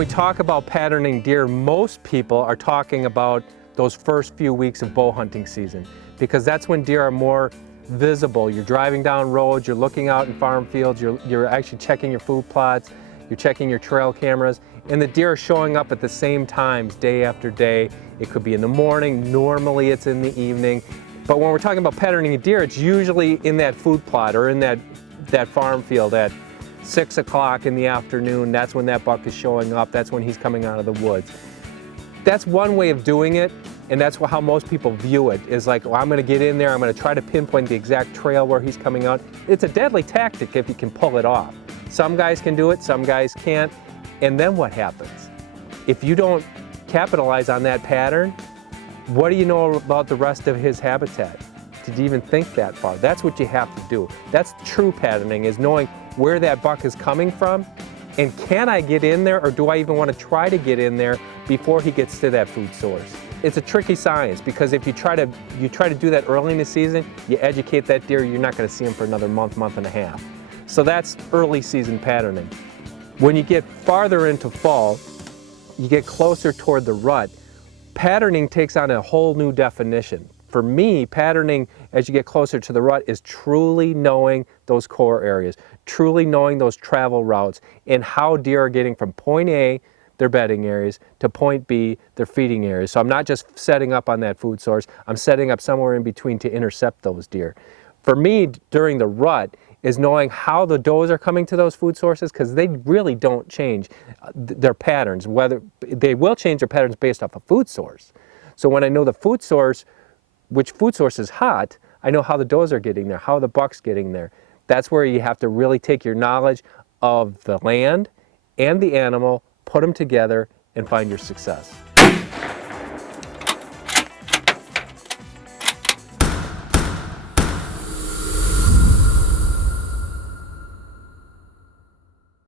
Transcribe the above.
we talk about patterning deer, most people are talking about those first few weeks of bow hunting season, because that's when deer are more visible. You're driving down roads, you're looking out in farm fields, you're actually checking your food plots, you're checking your trail cameras, and the deer are showing up at the same times day after day. It could be in the morning, normally it's in the evening. But when we're talking about patterning a deer, it's usually in that food plot or in that farm field at 6 o'clock in the afternoon. That's when that buck is showing up. That's when he's coming out of the woods. That's one way of doing it, and that's how most people view it, is like, well, I'm gonna get in there, I'm gonna try to pinpoint the exact trail where he's coming out. It's a deadly tactic if you can pull it off. Some guys can do it, some guys can't. And then what happens? If you don't capitalize on that pattern, what do you know about the rest of his habitat? Did you even think that far? That's what you have to do. That's true patterning, is knowing where that buck is coming from, and can I get in there, or do I even want to try to get in there before he gets to that food source? It's a tricky science, because if you try to do that early in the season, you educate that deer, you're not going to see him for another month, month and a half. So that's early season patterning. When you get farther into fall, you get closer toward the rut, patterning takes on a whole new definition. For me, patterning as you get closer to the rut is truly knowing those core areas, truly knowing those travel routes, and how deer are getting from point A, their bedding areas, to point B, their feeding areas. So I'm not just setting up on that food source, I'm setting up somewhere in between to intercept those deer. For me, during the rut, is knowing how the does are coming to those food sources, because they really don't change their patterns. Whether they will change their patterns based off a food source. So when I know the food source, which food source is hot, I know how the does are getting there, how the buck's getting there. That's where you have to really take your knowledge of the land and the animal, put them together, and find your success.